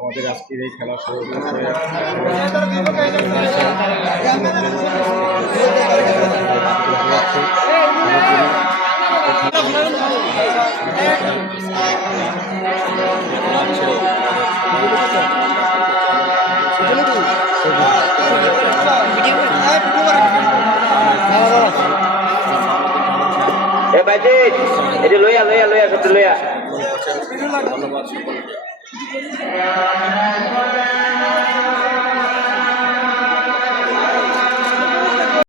আমাদের আজকের এই খেলা শুরু হচ্ছে লইয়া লইয়া লইয়া সব লইয়া ধন্যবাদ সকলকে।